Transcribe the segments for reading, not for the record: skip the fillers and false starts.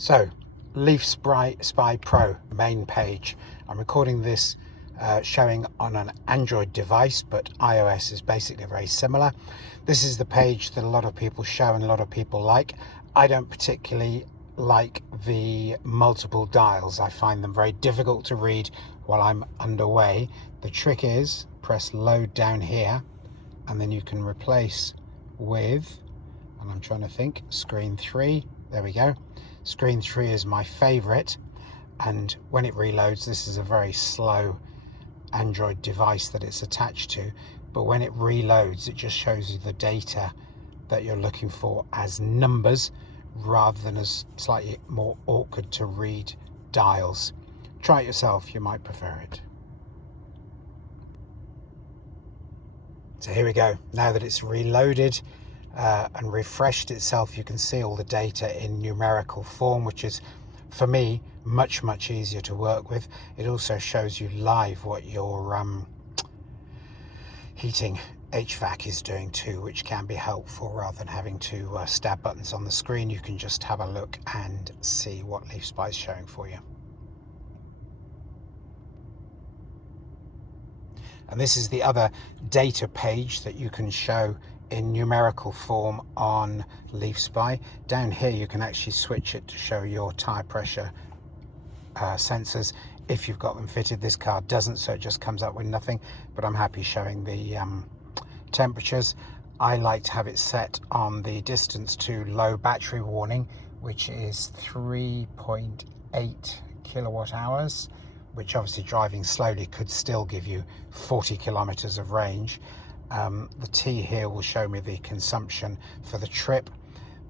So, LeafSpy Pro main page. I'm recording this showing on an Android device, but iOS is basically very similar. This is the page that a lot of people show and a lot of people like. I don't particularly like the multiple dials. I find them very difficult to read while I'm underway. The trick is press load down here and then you can replace with, and I'm trying to think, screen 3. There we go. Screen 3 is my favorite, and when it reloads, this is a very slow Android device that it's attached to, but when it reloads it just shows you the data that you're looking for as numbers rather than as slightly more awkward to read dials. Try it yourself, you might prefer it. So here we go. Now that it's reloaded and refreshed itself, you can see all the data in numerical form, which is, for me, much easier to work with. It also shows you live what your heating HVAC is doing too, which can be helpful. Rather than having to stab buttons on the screen, you can just have a look and see what LeafSpy is showing for you. And this is the other data page that you can show in numerical form on LeafSpy. Down here you can actually switch it to show your tire pressure sensors if you've got them fitted. This car doesn't, so it just comes up with nothing, but I'm happy showing the temperatures. I like to have it set on the distance to low battery warning, which is 3.8 kilowatt hours, which obviously driving slowly could still give you 40 kilometers of range. The T here will show me the consumption for the trip.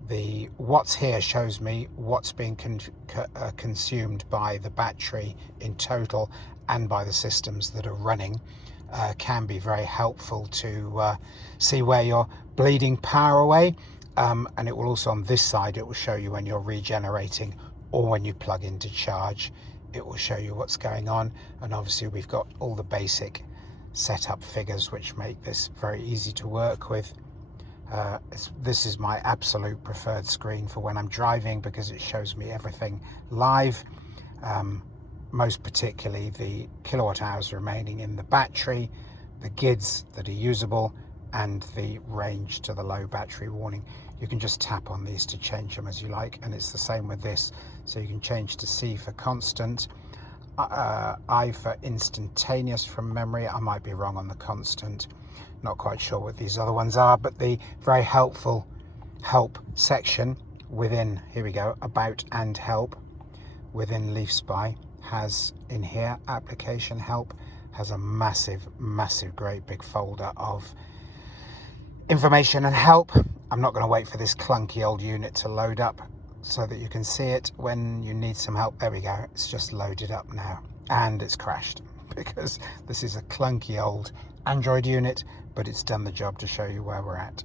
The watts here shows me what's being consumed by the battery in total and by the systems that are running. Can be very helpful to see where you're bleeding power away, and it will also, on this side, it will show you when you're regenerating or when you plug in to charge. It will show you what's going on, and obviously we've got all the basic setup figures which make this very easy to work with. This is my absolute preferred screen for when I'm driving because it shows me everything live, most particularly the kilowatt hours remaining in the battery, the GIDs that are usable, and the range to the low battery warning. You can just tap on these to change them as you like, and it's the same with this. So you can change to C for constant, I for instantaneous from memory. I might be wrong on the constant, not quite sure what these other ones are, but the very helpful help section within, here we go, about and help within LeafSpy has in here, application help, has a massive great big folder of information and help. I'm not going to wait for this clunky old unit to load up so that you can see it when you need some help. There we go, it's just loaded up now, and it's crashed because this is a clunky old Android unit, but it's done the job to show you where we're at.